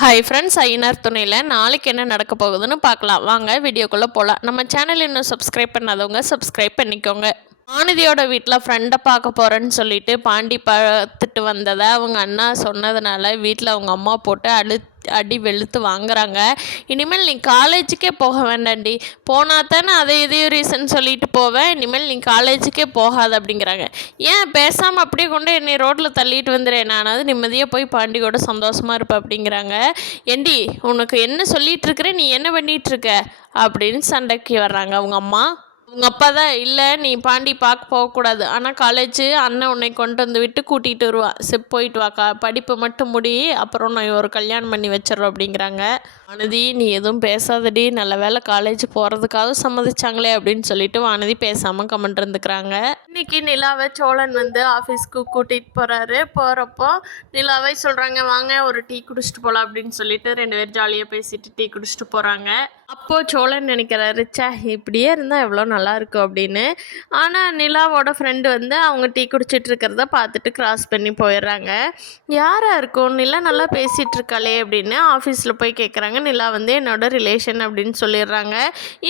Hi friends, Ayyanar துணையில் நாளைக்கு என்ன நடக்க போகுதுன்னு பார்க்கலாம். வாங்க வீடியோக்குள்ளே போகலாம். நம்ம சேனல் இன்னும் சப்ஸ்கிரைப் பண்ணாதவங்க சப்ஸ்கிரைப் பண்ணிக்கோங்க. வானதியோட வீட்டில் ஃப்ரெண்டை பார்க்க போகிறேன்னு சொல்லிட்டு பாண்டி பார்த்துட்டு வந்ததை அவங்க அண்ணா சொன்னதுனால வீட்டில் அவங்க அம்மா போட்டு அடி வெளுத்து வாங்குறாங்க. இனிமேல் நீ காலேஜுக்கே போக வேண்டாண்டி, போனால் தானே அதை இதையும் ரீசன் சொல்லிட்டு போவேன், இனிமேல் நீ காலேஜுக்கே போகாது அப்படிங்கிறாங்க. ஏன் பேசாமல் அப்படியே கொண்டு என்னை ரோட்டில் தள்ளிட்டு வந்துடுறேன், நானாவது நிம்மதியாக போய் பாண்டியோட சந்தோஷமாக இருப்பேன் அப்படிங்கிறாங்க. ஏண்டி உனக்கு என்ன சொல்லிகிட்டு இருக்கிறேன், நீ என்ன பண்ணிகிட்ருக்க அப்படின்னு சண்டைக்கு வர்றாங்க அவங்க அம்மா. உங்கள் அப்பா தான், இல்லை நீ பாண்டி பார்க்க போகக்கூடாது, ஆனால் காலேஜு அண்ணன் உன்னை கொண்டு வந்து விட்டு கூட்டிகிட்டு வருவான், போயிட்டு வாக்கா, படிப்பை மட்டும் முடி, அப்புறம் நான் ஒரு கல்யாணம் பண்ணி வச்சிடறோம் அப்படிங்கிறாங்க. வானதி நீ எதுவும் பேசாதடி, நல்ல வேலை காலேஜ் போகிறதுக்காக சம்மதிச்சாங்களே அப்படின்னு சொல்லிட்டு வானதி பேசாமல் கமெண்ட் இருந்துக்கிறாங்க. இன்னைக்கு நிலாவை சோழன் வந்து ஆஃபீஸ்க்கு கூட்டிகிட்டு போகிறப்போ நிலாவை சொல்கிறாங்க, வாங்க ஒரு டீ குடிச்சிட்டு போகலாம் அப்படின்னு சொல்லிட்டு 2 பேர் ஜாலியாக பேசிட்டு டீ குடிச்சிட்டு போகிறாங்க. அப்போது சோழன் நினைக்கிறாரு, சே இப்படியே இருந்தால் எவ்வளோ நல்லாயிருக்கும் அப்படின்னு. ஆனால் நிலாவோட ஃப்ரெண்டு வந்து அவங்க டீ குடிச்சிட்டு இருக்கிறத பார்த்துட்டு கிராஸ் பண்ணி போயிடுறாங்க. யாராக இருக்கும், நிலா நல்லா பேசிகிட்டு இருக்காளே அப்படின்னு ஆஃபீஸில் போய் கேட்குறாங்க. நிலா வந்து என்னோட ரிலேஷன் அப்படின்னு சொல்லிடுறாங்க.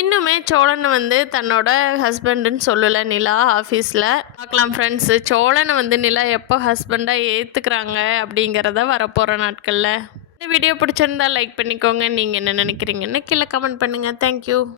இன்னுமே சோழனை வந்து தன்னோட ஹஸ்பண்டுன்னு சொல்லலை நிலா ஆஃபீஸில். பார்க்கலாம் ஃப்ரெண்ட்ஸு, சோழனை வந்து நிலா எப்போ ஹஸ்பண்டாக ஏற்றுக்கிறாங்க அப்படிங்கிறத வரப்போகிற நாட்களில். இந்த வீடியோ பிடிச்சிருந்தா லைக் பண்ணிக்கோங்க. நீங்கள் என்ன நினைக்கிறீங்கன்னு கீழே கமெண்ட் பண்ணுங்கள். தேங்க்யூ.